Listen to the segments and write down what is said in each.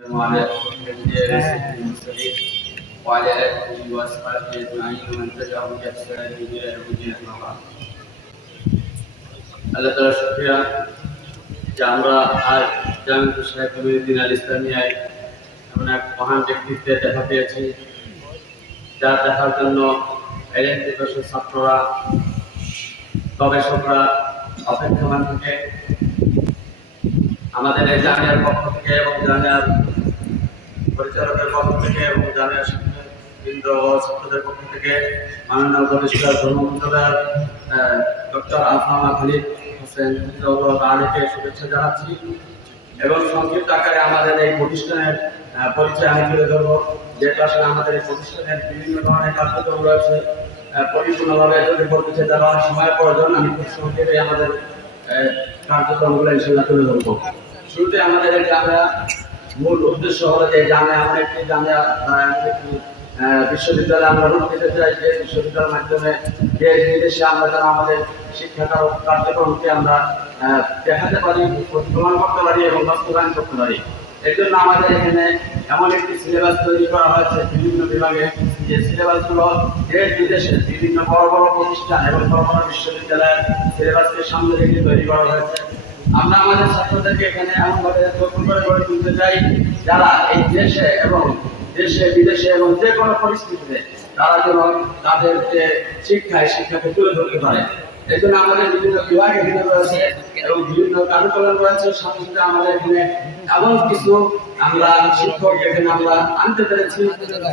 وعلى المرسلين وعلى آله وأصحابه أجمعين ومن تبعهم بإحسان إلى يوم الدين أما بعد আল্লাহ তাআলা শুকরিয়া যে আমরা আজ জামিয়াতুল শাইখ মুঈনুদ্দিন আল ইসলামিয়ায় এমন এক মহান ব্যক্তিত্বের দেখা পেয়েছি, যার দেখার জন্য এলএম দিবসের ছাত্ররা, গবেষকরা অপেক্ষমান থেকে আমাদের এই জামিয়ার পক্ষ থেকে এবং জামিয়ার পরিচালকের পক্ষ থেকে এবং জামিয়ার শিক্ষকবৃন্দ ও ছাত্রদের পক্ষ থেকে মাননীয় উপদেষ্টা ধর্মমন্ত্রণালয়ের ডক্টর আফামা খালিদ হোসেন আলীকে শুভেচ্ছা জানাচ্ছি এবং সংক্ষিপ্ত আকারে আমাদের এই প্রতিষ্ঠানের পরিচয় আমি তুলে ধরবো। যেটা আসলে আমাদের এই প্রতিষ্ঠানের বিভিন্ন ধরনের কার্যক্রম রয়েছে, পরিপূর্ণভাবে যদি বলতে চাই তাহলে অনেক সময় প্রয়োজন। আমি খুব সংক্ষেপে আমাদের কার্যক্রমগুলো ইনশাআল্লাহ তুলে ধরবো। শুরুতে আমাদের এই জামিয়া মূল উদ্দেশ্য হলো যে জামিয়া এমন একটি জামিয়া একটি বিশ্ববিদ্যালয় আমরা রূপ দিতে চাই, যে বিশ্ববিদ্যালয়ের মাধ্যমে দেশ বিদেশে আমরা যেন আমাদের শিক্ষা কার্যক্রমকে আমরা দেখাতে পারি, প্রমাণ করতে পারি এবং বাস্তবায়ন করতে পারি। এর জন্য আমাদের এখানে এমন একটি সিলেবাস তৈরি করা হয়েছে বিভিন্ন বিভাগে, যে সিলেবাসগুলো দেশ বিদেশে বিভিন্ন বড় বড় প্রতিষ্ঠান এবং বড় বড় বিশ্ববিদ্যালয়ের সিলেবাসকে সামনে রেখে তৈরি করা হয়েছে। আমরা আমাদের ছাত্রদেরকে এখানে এমনভাবে নতুন করে গড়ে তুলতে চাই যারা এই দেশে এবং দেশে বিদেশে এবং যে কোনো পরিস্থিতিতে তারা যেন তাদের যে শিক্ষাকে তুলে ধরতে পারে। এই জন্য আমাদের বিভিন্ন বিভাগ এখানে রয়েছে এবং বিভিন্ন কার্যক্রম রয়েছে। সাথে সাথে আমাদের এখানে এমন কিছু আমরা শিক্ষক এখানে আমরা আনতে পেরেছি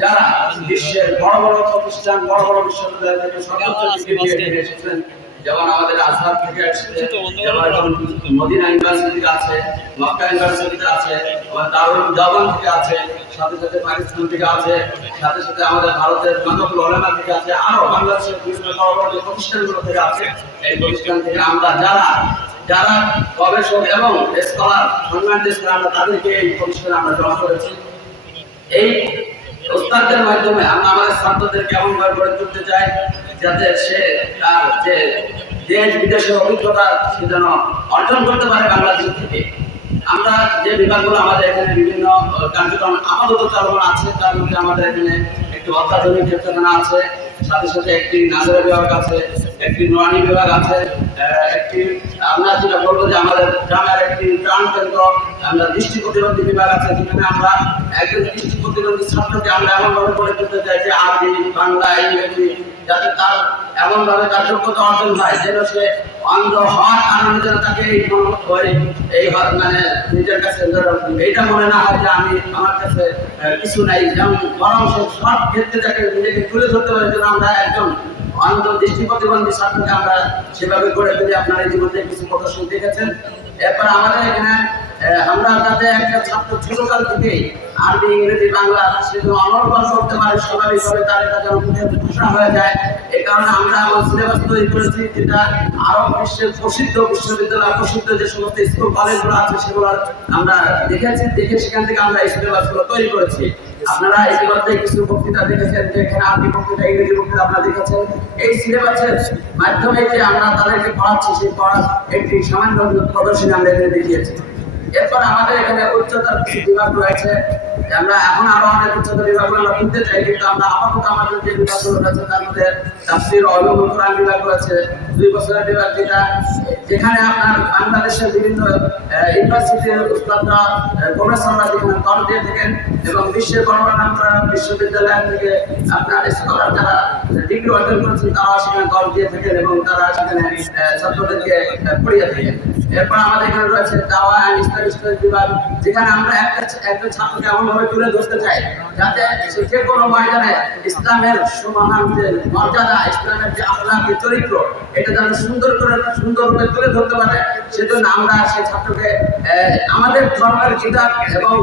যারা বিশ্বের বড় বড় প্রতিষ্ঠান, বড় বড় বিশ্ববিদ্যালয় থেকে সর্বোচ্চ ডিগ্রি নিয়ে এসেছেন। যেমন আমাদের আজহার থেকে আসছে, মদিনা ইউনিভার্সিটি আছে, মক্কা ইউনিভার্সিটি আছে, দারুল জামান থেকে আছে, সাথে সাথে পাকিস্তান থেকে আছে, সাথে সাথে আমাদের ভারতের মানবুল উলামা থেকে আছে, আরো বাংলাদেশের বিভিন্ন বড় বড় যে প্রতিষ্ঠানগুলো থেকে আছে। এই প্রতিষ্ঠান থেকে আমরা যারা গবেষক এবং স্কলার সম্মানিত স্কলার আমরা তাদেরকে এই প্রতিষ্ঠানে আমরা জমা করেছি। এই ওস্তাদদের মাধ্যমে আমরা আমাদের ছাত্রদের কেমন ভাবে গড়ে তুলতে চাই যাতে সে তার যে দেশ বিদেশের অভিজ্ঞতা সে যেন অর্জন করতে পারে বাংলাদেশ থেকে। আমরা যে বিভাগগুলো আমাদের এখানে বিভিন্ন কার্যক্রম আপাতত চালনা আছে, তার মধ্যে আমাদের এখানে একটি অত্যাধুনিক ক্ষেত্রখানা আছে, সাথে সাথে একটি নাজরা বিভাগ আছে, একটি নোয়ানি বিভাগ আছে, একটি আমরা যেটা বলবো যে আমাদের গ্রামের একটি প্রাণকেন্দ্র আমরা দৃষ্টি প্রতিবন্ধী বিভাগ আছে, যেখানে আমরা একজন দৃষ্টি প্রতিবন্ধী ছাত্রকে আমরা এমনভাবে গড়ে তুলতে চাই যে আরবি, বাংলা, ইংরেজি যাতে তার এমনভাবে তার যোগ্যতা অর্জন হয় যেন সে অন্ধ হওয়ার কারণে যেন তাকে এই মানে নিজের কাছে এইটা মনে না হয় যে আমার কাছে কিছু নাই, যেমন বরং সব ক্ষেত্রে তাকে নিজেকে তুলে ধরতে পারে। যেন আমরা একজন অন্ধ দৃষ্টি প্রতিবন্ধী ছাত্রকে আমরা সেভাবে গড়ে তুলি। আপনারা ইতিমধ্যে কিছু প্রদর্শন দেখেছেন। এরপর আমাদের এখানে আমরা যাতে একটা ছাত্র ছোটকাল থেকে আরবি, ইংরেজি, বাংলা সেগুলো অনর্গল করতে পারে, স্বাভাবিকভাবে তার এটা যেন মুখের ভাষা হয়ে যায়। এই কারণে আমরা আমার সিলেবাস তৈরি করেছি, যেটা আরো বিশ্বের প্রসিদ্ধ বিশ্ববিদ্যালয়, প্রসিদ্ধ যে সমস্ত স্কুল কলেজগুলো আছে সেগুলো আমরা দেখে সেখান থেকে আমরা এই সিলেবাসগুলো তৈরি করেছি। আপনারা ইতিমধ্যে কিছু বক্তৃতা দেখেছেন, যে এখানে আরবি বক্তৃতা, ইংরেজি বক্তৃতা আপনারা দেখেছেন। এই সিলেবাসের মাধ্যমে যে আমরা তাদেরকে পড়াচ্ছি, সেই পড়ার একটি সামান্য প্রদর্শনী আমরা এখানে দেখিয়েছি। এরপর আমাদের এখানে উচ্চতর কিছু বিভাগ রয়েছে। আমরা এখন আরো অনেক উচ্চতর বিভাগগুলো আমরা খুঁজতে চাই, কিন্তু আমরা আপাতত আমাদের যে বিভাগগুলো রয়েছে তার মধ্যে তাফসীর ও উলুমুল কোরআন বিভাগ রয়েছে, 2 বছরের বিভাগ, যেখানে আপনার বাংলাদেশের বিভিন্ন ইউনিভার্সিটির উস্তাদরা, প্রফেসররা যেখানে দল দিয়ে থাকেন এবং বিশ্বের বড় বড় নামকরা বিশ্ববিদ্যালয় থেকে আপনার স্কলার যারা ডিগ্রি অর্জন করেছেন তারাও সেখানে দল দিয়ে থাকেন এবং তারা সেখানে ছাত্রদেরকে পড়িয়ে থাকেন। এরপর আমাদের এখানে রয়েছে দাওয়া এন্ড ইসলামিক স্টাডিজ বিভাগ, যেখানে আমরা একটা ছাত্রকে এমনভাবে তুলে ধরতে চাই যাতে সে যে কোনো ময়দানে ইসলামের সমান যে মর্যাদা, ইসলামের যে আখলাকি চরিত্র, এটা যেন সুন্দরভাবে তুলে ধরতে পারে। সেজন্য আমরা সেই ছাত্রকে আমাদের ধর্মের কিতাব এবং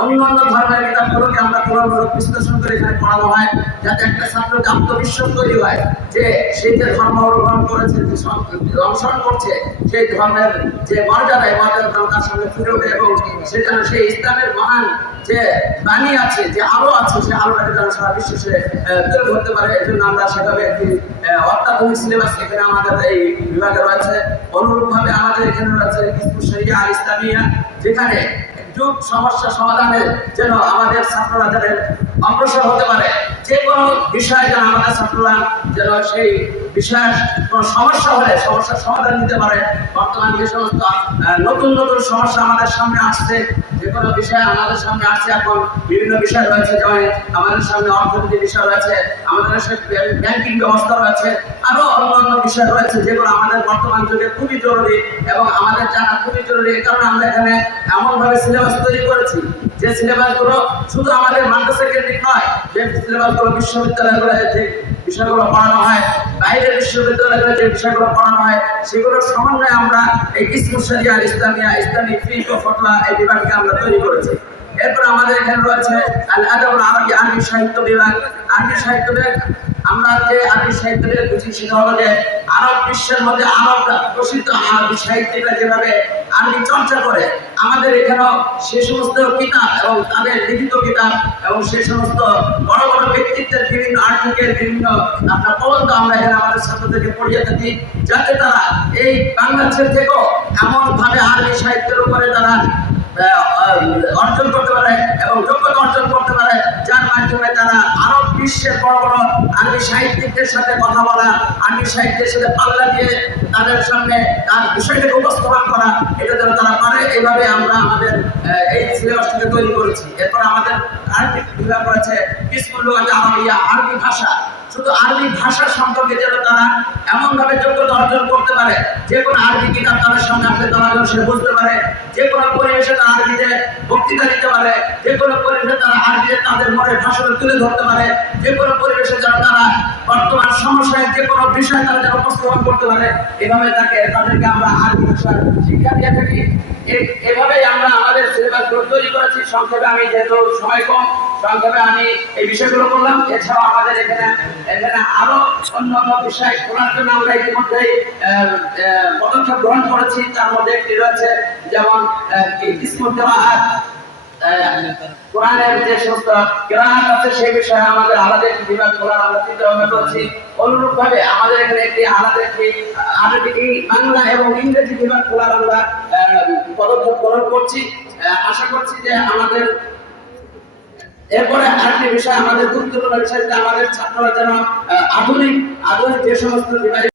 অন্যান্য ধর্মের কিতাবগুলোকে আমরা পুনর্বার বিশ্লেষণ করে এখানে পড়ানো হয়, যাতে একটা ছাত্রের আত্মবিশ্বাস তৈরি হয় যে সে যে ধর্ম গ্রহণ করেছে, যে অনুসরণ করছে, সেই ধর্মের যে মর্যাদা, এই মর্যাদা তার সামনে ফুটে ওঠে এবং সে যেন সেই ইসলামের মহান যে বাণী আছে, যে আলো আছে, সেই আলোটাকে যেন সারা বিশ্বে সে তুলে ধরতে পারে। এই জন্য আমরা সেভাবে একটি অত্যাধুনিক সিলেবাস এখানে আমাদের এই বিভাগে রয়েছে। অনুরূপভাবে আমাদের এখানে রয়েছে ইসলামিয়া, যেখানে যুগ সমস্যা সমাধানে যেন আমাদের ছাত্ররা যাতে অগ্রসর হতে পারে, যে কোনো বিষয়ে যেন আমাদের ছাত্ররা যেন সেই বিষয়ের কোনো সমস্যা হলে সমস্যার সমাধান দিতে পারে। বর্তমান যে সমস্ত নতুন নতুন সমস্যা আমাদের সামনে আসছে, যে কোনো বিষয় আমাদের সামনে আসছে, এখন বিভিন্ন বিষয় রয়েছে, যেমন আমাদের সামনে অর্থনীতি বিষয় রয়েছে, আমাদের ব্যাংকিং ব্যবস্থা রয়েছে, আরো অন্যান্য বিষয় রয়েছে, যেগুলো আমাদের বর্তমান যুগে খুবই জরুরি এবং আমাদের জানা খুবই জরুরি। এই কারণে আমরা এখানে এমনভাবে সিলেবাস তৈরি করেছি যে সিলেবাসগুলো শুধু আমাদের মাদ্রাসা কেন্দ্রিক নয়, যে সিলেবাসগুলো বিশ্ববিদ্যালয়গুলোতে যে বিষয়গুলো পড়ানো হয়, বাইরের বিশ্ববিদ্যালয়গুলো যে বিষয়গুলো পড়ানো হয়, সেগুলোর সমন্বয়ে আমরা এই ইসমুস শরিয়া ইসলামিয়া ইসলামিক ফিকহ ও ফতোয়া এই বিভাগকে আমরা তৈরি করেছি। এরপর আমাদের এখানে রয়েছে আল আদাবুল আরবি, আরবি সাহিত্য বিভাগ। আরবি সাহিত্য বিভাগ আমরা যে আরবি সাহিত্য বিভাগ বুঝি সেটা হলো যে আরব বিশ্বের মধ্যে আরবরা প্রসিদ্ধ আরবি সাহিত্যিকরা যেভাবে আরবি চর্চা করে, আমাদের এখানেও সে সমস্ত কিতাব এবং তাদের লিখিত কিতাব এবং সে সমস্ত বড় বড় ব্যক্তিত্বের বিভিন্ন আর্টিকেল, বিভিন্ন আপনার প্রবন্ধ আমরা এখানে আমাদের ছাত্রদেরকে পড়িয়ে থাকি, যাতে তারা এই বাংলাদেশের থেকেও এমনভাবে আরবি সাহিত্যের উপরে তারা অর্জন করতে পারে এবং যোগ্যতা অর্জন করতে পারে, যার মাধ্যমে তারা আরব বিশ্বের বড় বড় আরবি সাহিত্যিকদের সাথে কথা বলা, আরবি সাহিত্যের সাথে পাল্লা দিয়ে তাদের সামনে তার বিষয়টাকে উপস্থাপন করা, এটা যেন তারা পারে। এইভাবে আমরা আমাদের এই সিলেবাসটাকে তৈরি করেছি। এরপর আমাদের আরবি বিভাগ রয়েছে কিসমুল লুগাত আরবিয়া, আরবি ভাষা। শুধু আরবি ভাষা সম্পর্কে যেন তারা এমনভাবে যোগ্যতা অর্জন করতে পারে, যে কোনো আরবি কিতাব তাদের সামনে আসলে তারা যেন সে বুঝতে পারে, যে কোনো পরিবেশে তারা আরবিতে বক্তৃতা দিতে পারে, যে কোনো পরিবেশে তারা আরবিতে তাদের মনের ভাষণ তুলে ধরতে পারে, যে কোনো পরিবেশে যেন তারা বর্তমান সমস্যায় যে কোনো বিষয় তারা যেন উপস্থাপন করতে পারে। এভাবে তাদেরকে আমরা আরবি ভাষার শিক্ষা দিয়ে থাকি। এভাবেই আমরা আমাদের সিলেবাস তৈরি করেছি। সংক্ষেপে আমি যেহেতু সময় কম, সংক্ষেপে আমি এই বিষয়গুলো বললাম। এছাড়াও আমাদের এখানে আরো অন্যান্য বিষয় খোলার জন্য আমরা ইতিমধ্যেই পদক্ষেপ গ্রহণ করেছি। তার মধ্যে একটি রয়েছে যেমন কিসমুল কিরাআত, কোরআনের যে সমস্ত কিরাআত আছে সেই বিষয়ে আমাদের আলাদা একটি বিভাগ খোলার আমরা চিন্তা ভাবনা করছি। অনুরূপভাবে আমাদের এখানে একটি আলাদা একটি আরবি, বাংলা এবং ইংরেজি বিভাগ খোলার আমরা পদক্ষেপ গ্রহণ করছি। আশা করছি যে আমাদের এরপরে আরেকটি বিষয়, আমাদের গুরুত্বপূর্ণ বিষয় যে আমাদের ছাত্ররা যেন আধুনিক যে সমস্ত